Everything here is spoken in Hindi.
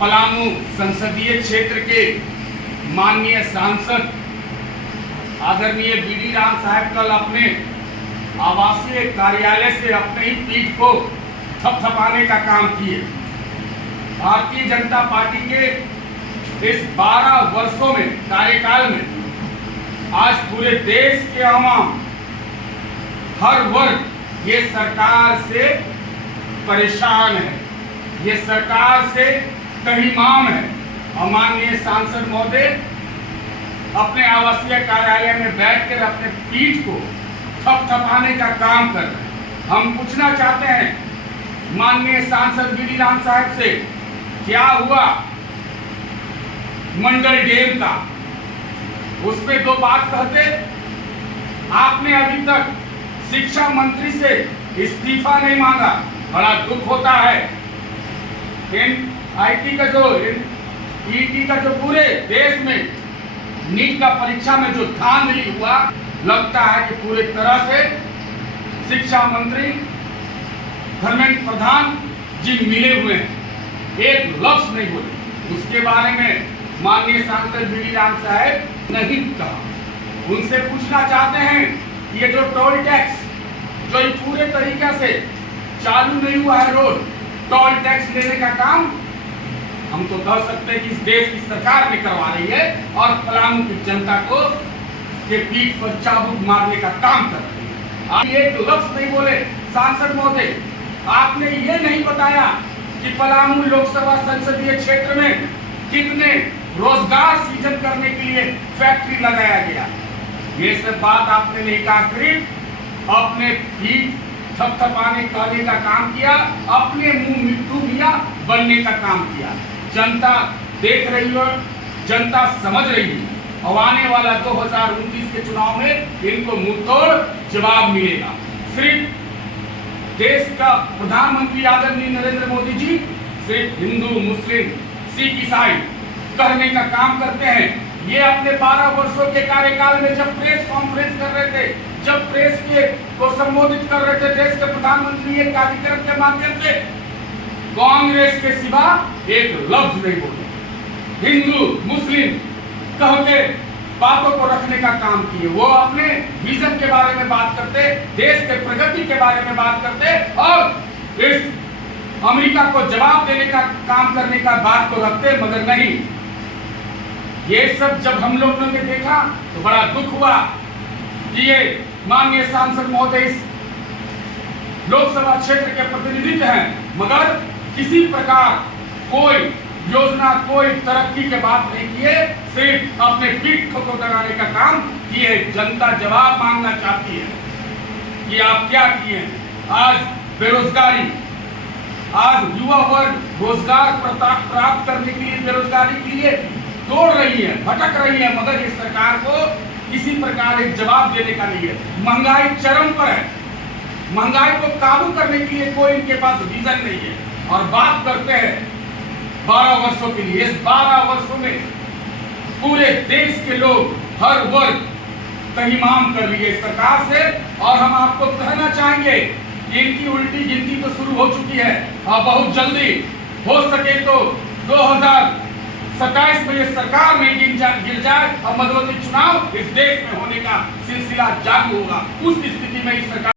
पलामू संसदीय क्षेत्र के माननीय सांसद आदरणीय बीडी राम साहब कल अपने आवासीय कार्यालय से अपने ही पीठ को थपथपाने का काम किए। भारतीय जनता पार्टी के इस 12 वर्षों में कार्यकाल में आज पूरे देश के आवाम हर वर्ग ये सरकार से परेशान है, ये सरकार से कहीमाम है। और माननीय सांसद महोदय अपने आवासीय कार्यालय में बैठकर अपने पीठ को थपथपाने का काम कर रहे हैं। हम पूछना चाहते हैं माननीय सांसद बीडी राम साहब से, क्या हुआ मंडल डैम का? उस पे दो बात कहते। आपने अभी तक शिक्षा मंत्री से इस्तीफा नहीं मांगा, बड़ा दुख होता है। एनआईटी का जो ईटी का जो पूरे देश में नीट का परीक्षा में जो धांधली हुआ, लगता है कि पूरे तरह से शिक्षा मंत्री धर्मेंद्र प्रधान जी मिले हुए हैं, एक लफ्ज नहीं बोले। उसके बारे में माननीय सांसद बीडी राम साहब नहीं कहा। उनसे पूछना चाहते हैं कि ये जो टोल टैक्स जो पूरे तरीके से चालू नहीं हुआ है, रोड टोल टैक्स लेने का काम हम तो कह सकते हैं कि इस देश की सरकार ने करवा रही है और पलामू की जनता को के पीठ पर चाबुक मारने का काम कर रही है। आप एक लफ्ज नहीं बोले सांसद महोदय। आपने ये नहीं बताया कि पलामू लोकसभा संसदीय क्षेत्र में कितने रोजगार सृजन करने के लिए फैक्ट्री लगाया गया। ये सब बात आपने नहीं कहा, सिर्फ अपने पीठ थपथपाने कहने का काम किया, अपने मुंह मिट्टू मिया बनने का काम किया। जनता देख रही है, जनता समझ रही है। और आने वाला 2029 के चुनाव में इनको मुंहतोड़ जवाब मिलेगा। सिर्फ देश का प्रधानमंत्री आदरणीय नरेंद्र मोदी जी सिर्फ हिंदू, मुस्लिम, सिख, ईसाई करने का काम करते हैं। ये अपने 12 वर्षों के कार्यकाल में जब प्रेस कॉन्फ्रेंस कर रहे थे, जब प्रेस को संबोधित कर रहे थे देश के प्रधानमंत्री एक कार्यक्रम के माध्यम से, कांग्रेस के सिवा एक लफ्ज नहीं बोले। हिंदू मुस्लिम कह के बातों को रखने का काम किए। वो अपने विजन के बारे में बात करते, देश के प्रगति के बारे में बात करते और इस अमेरिका को जवाब देने का काम करने का बात को रखते, मगर नहीं। ये सब जब हम लोगों ने देखा तो बड़ा दुख हुआ कि ये माननीय सांसद महोदय इस लोकसभा क्षेत्र के प्रतिनिधित्व हैं, मगर किसी प्रकार कोई योजना, कोई तरक्की के बात नहीं किए, सिर्फ अपने पीठ को दगाने का काम किए। जनता जवाब मांगना चाहती है कि आप क्या किए। आज बेरोजगारी, आज युवा वर्ग रोजगार प्राप्त करने के लिए बेरोजगारी के लिए दौड़ रही है, भटक रही है, मगर इस सरकार को किसी प्रकार एक जवाब देने का नहीं है। महंगाई चरम पर है, महंगाई को काबू करने के लिए कोई इनके पास विजन नहीं है। और बात करते हैं 12 वर्षों के लिए। इस 12 वर्षों में पूरे देश के लोग हर वर्ग तहीमाम कर लिए सरकार से। और हम आपको कहना चाहेंगे कि इनकी उल्टी गिनती तो शुरू हो चुकी है और बहुत जल्दी हो सके तो 2027 में ये सरकार में गिर जाए और मध्यवर्ती चुनाव इस देश में होने का सिलसिला चालू होगा। उस स्थिति में इस सरकार